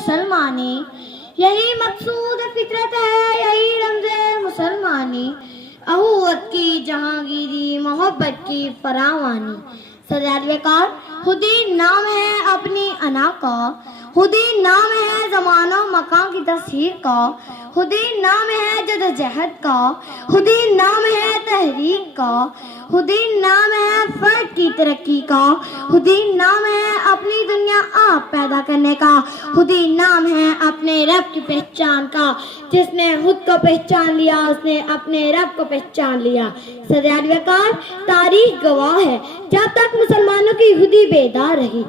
مسلمانی، یہی مقصود فطرت ہے، یہی رمز مسلمانی، اخوت کی جہانگیری، محبت کی فراوانی۔ سرحد وقار، خودی نام ہے اپنی انا کا، خودی نام ہے زمان و مکان کی تصحیح کا، خودی نام ہے جدوجہد کا، خودی نام ہے تحریک کا، خودی نام ہے فرد کی ترقی کا، خودی نام ہے اپنی دنیا آپ پیدا کرنے کا، خودی نام ہے اپنے رب کی پہچان کا۔ جس نے خود کو پہچان لیا اس نے اپنے رب کو پہچان لیا۔ سرحد وقار، تاریخ گواہ ہے جب تک مسلمانوں کی خودی بیدار رہی،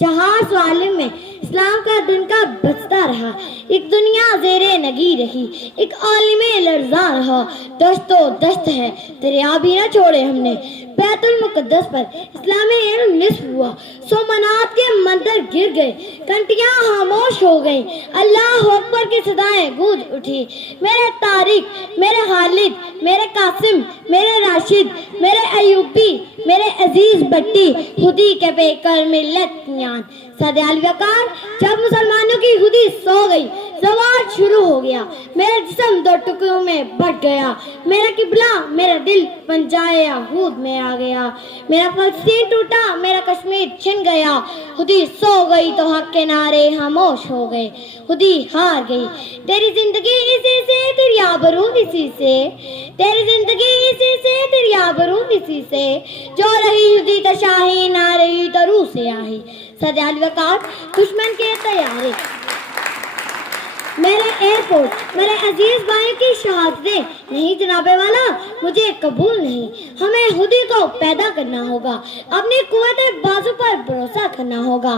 جہاز عالم میں اسلام کا دن کا بجتا رہا، ایک دنیا زیر نگی رہی، ایک عالم لرزاں رہا۔ دشت و دشت ہے دریا بھی نہ چھوڑے ہم نے، بیت المقدس پر اسلامی علم نصف ہوا، سومنات کے مندر گر گئے، گھنٹیاں خاموش ہو گئیں، اللہ اکبر کی صدائیں گونج اٹھی۔ میرے طارق، میرے خالد، میرے قاسم، میرے راشد، میرے ایوبی، میرے عزیز بٹی، خودی کے بے کر ملت نیان۔ سرحد وقار، جب مسلمانوں کی خودی سو گئی، زوال شروع ہو گیا، میرا جسم دو ٹکڑوں میں بٹ گیا، میرا قبلہ میرا دل پنجائے یہود میں آ گیا، میرا فلسطین ٹوٹا، میرا کشمیر چھن گیا۔ خودی سو گئی تو حق کے نعرے خاموش ہو گئے، خودی ہار گئی۔ تیری زندگی اسی سے، تیری آبرو اسی سے، تیری زندگی اسی سے، تیری آبرو اسی سے، جو رہی خودی تو شاہی، نہ رہی تو روح سے آہی۔ سرحد وقار، دشمن کے طیارے، میرے ایئرپورٹ، میرے عزیز بھائی کی شہادتیں نہیں جناب والا مجھے قبول نہیں۔ ہمیں خودی کو پیدا کرنا ہوگا، اپنی قوت بازو پر بھروسہ کرنا ہوگا،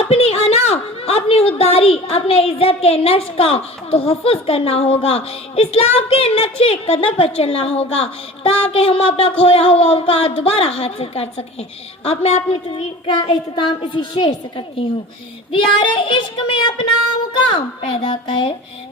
اپنی انا، اپنی خودداری، اپنے عزت کے نقش کا تحفظ کرنا ہوگا، اسلام کے نقشے قدم پر چلنا ہوگا تاکہ ہم اپنا کھویا ہوا اوقات دوبارہ حاصل کر سکیں۔ اب میں اپنی تقریر کا اختتام اسی شعر سے کرتی ہوں۔ دیار عشق میں اپنا مقام پیدا کر،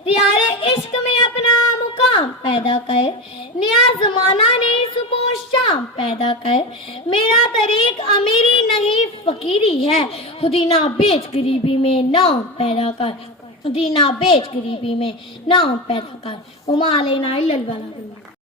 دیار عشق میں اپنا مقام پیدا کر، نیا زمانہ نئی صبح و شام پیدا کر، میرا طریق امیری نہیں فقیری ہے، خودی نہ بیچ غریبی میں نام پیدا کر، خودی نہ بیچ غریبی میں نام پیدا کر۔ وما علینا الا البلاغ۔